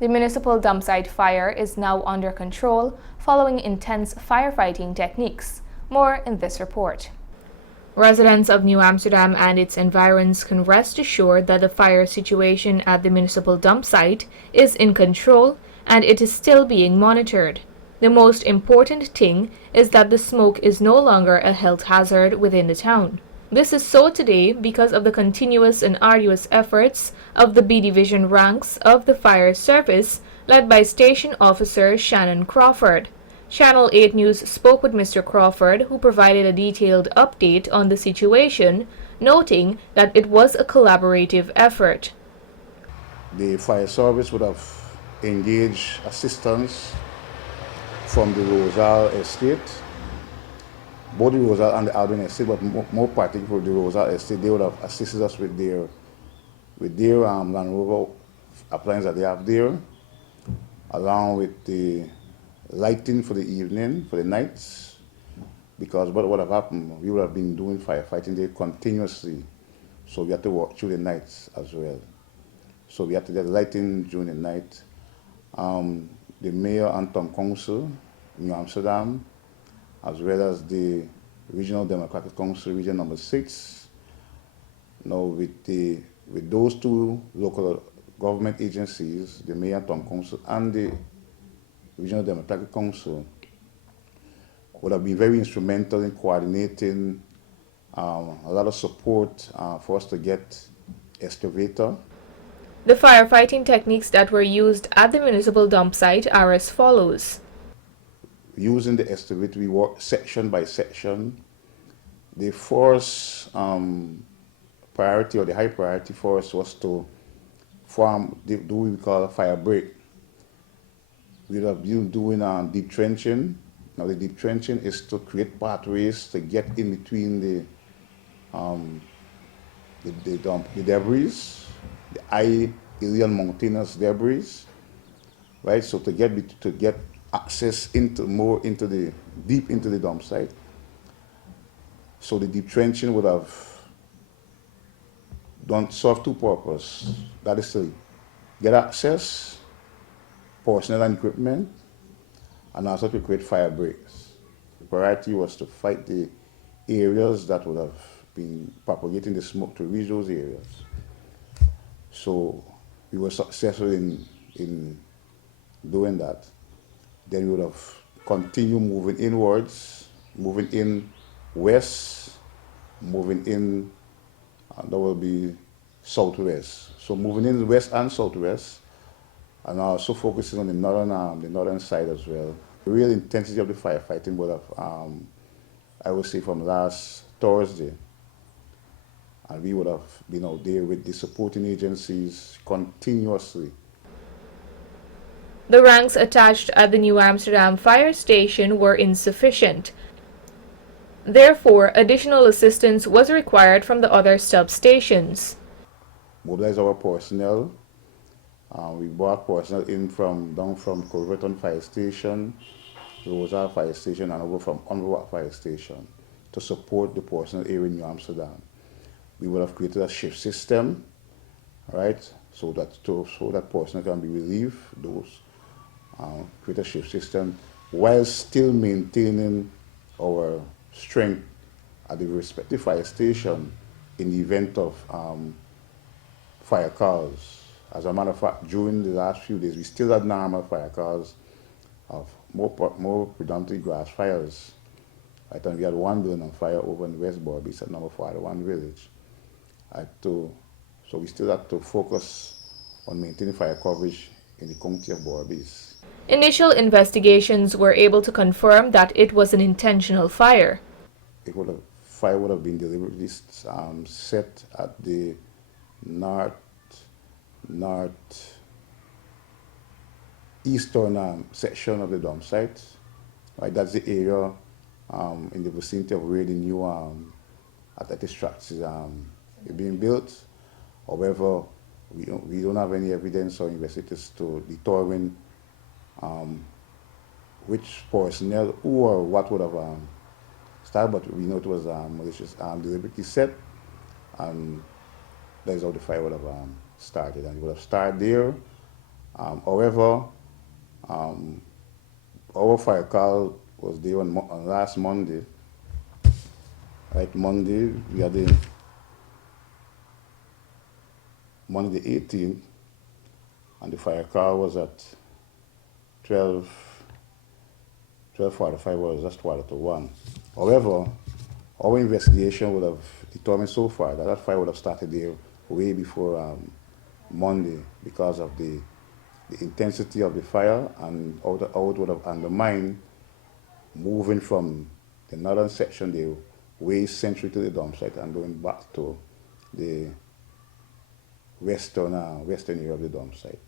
The municipal dumpsite fire is now under control following intense firefighting techniques. More in this report. Residents of New Amsterdam and its environs can rest assured that the fire situation at the municipal dumpsite is in control and it is still being monitored. The most important thing is that the smoke is no longer a health hazard within the town. This is so today because of the continuous and arduous efforts of the B Division ranks of the fire service led by Station Officer Shannon Crawford. Channel 8 News spoke with Mr. Crawford, who provided a detailed update on the situation, noting that it was a collaborative effort. The fire service would have engaged assistance from the Rosal Estate, both the Rosal and the Albion Estate, but more particularly the Rosal Estate. They would have assisted us with their Land Rover appliance that they have there, along with the lighting for the evening, for the nights, because what would have happened, we would have been doing firefighting there continuously, so we had to work through the nights as well. So we had to get lighting during the night. The Mayor and Town Council, New Amsterdam, as well as the Regional Democratic Council, Region number 6. Now with those two local government agencies, the Mayor and Town Council and the Regional Democratic Council, would have been very instrumental in coordinating a lot of support for us to get excavator. The firefighting techniques that were used at the municipal dump site are as follows. Using the excavator, we work section by section. The first priority, or the high priority for us, was to form, do what we call a fire break. We have been doing deep trenching. Now the deep trenching is to create pathways to get in between the debris, the high alien mountainous debris, right? So to get access deep into the dump site. So the deep trenching would have served two purposes. That is to get access, personnel and equipment, and also to create fire breaks. The priority was to fight the areas that would have been propagating the smoke to reach those areas. So we were successful in doing that. Then we would have continued moving inwards, moving in west, moving in, that will be southwest. So moving in west and southwest, and also focusing on the northern side as well. The real intensity of the firefighting would have, I would say, from last Thursday, and we would have been out there with the supporting agencies continuously. The ranks attached at the New Amsterdam fire station were insufficient. Therefore, additional assistance was required from the other substations. Mobilize our personnel. We brought personnel in down from Corverton Fire Station, Rosal Fire Station, and over from Underwater Fire Station to support the personnel area in New Amsterdam. We would have created a shift system, right, so that personnel can be relieved, create a shift system while still maintaining our strength at the respective fire station in the event of fire calls. As a matter of fact, during the last few days, we still had normal fire calls of more predominantly grass fires. Right, and we had one building on fire over in West Borbies at number 41 village. So we still had to focus on maintaining fire coverage in the county of Borbies. Initial investigations were able to confirm that it was an intentional fire. Fire would have been deliberately set at the northeastern section of the dump site. Right, that's the area in the vicinity of where the new athletic tracks is being built. However, we don't have any evidence or investigators to determine which personnel or what would have started, but we know it was malicious, deliberately set, and that is how the fire would have started. And it would have started there, However, our fire car was there on last Monday. Right, Monday, we had the Monday the 18th, and the fire car was at 12:45, was just quarter to 1. However, our investigation would have determined so far that that fire would have started there way before Monday, because of the intensity of the fire and how it would have undermined moving from the northern section there way central to the dump site and going back to the western area of the dump site.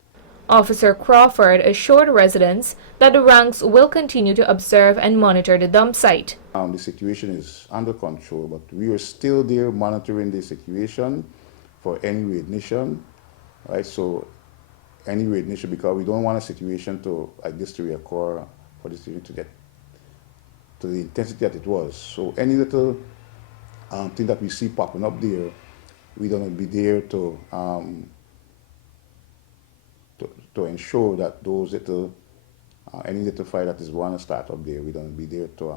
Officer Crawford assured residents that the ranks will continue to observe and monitor the dump site. The situation is under control, but we are still there monitoring the situation for any reignition, right? So any reignition, because we don't want a situation like this to reoccur, for this situation to get to the intensity that it was. So any little thing that we see popping up there, we don't be there to ensure that those little any little fire that is want to start up there, we don't be there to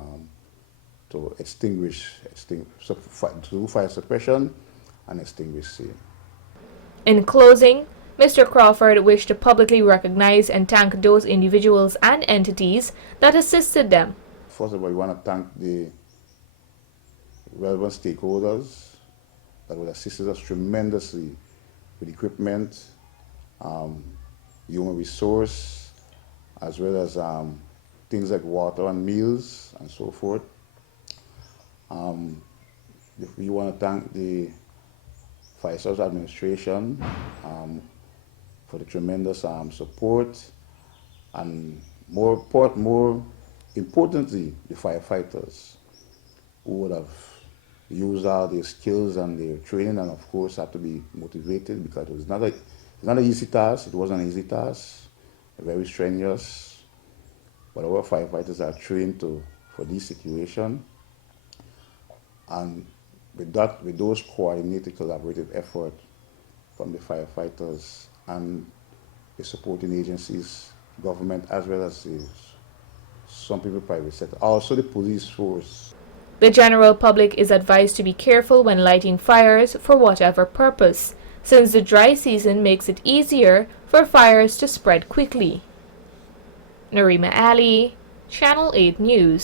extinguish, to do fire suppression and extinguish same. In closing, Mr. Crawford wished to publicly recognize and thank those individuals and entities that assisted them. First of all, we want to thank the relevant stakeholders that would assist us tremendously with equipment, human resource, as well as things like water and meals and so forth. We want to thank the Fire Service Administration for the tremendous support, and more importantly, the firefighters who would have used all their skills and their training, and of course have to be motivated, because it's not an easy task. It wasn't an easy task, very strenuous, but our firefighters are trained for this situation. And with those coordinated collaborative effort from the firefighters and the supporting agencies, government, as well as some people private sector, also the police force. The general public is advised to be careful when lighting fires for whatever purpose, since the dry season makes it easier for fires to spread quickly. Narima Ali, Channel 8 News.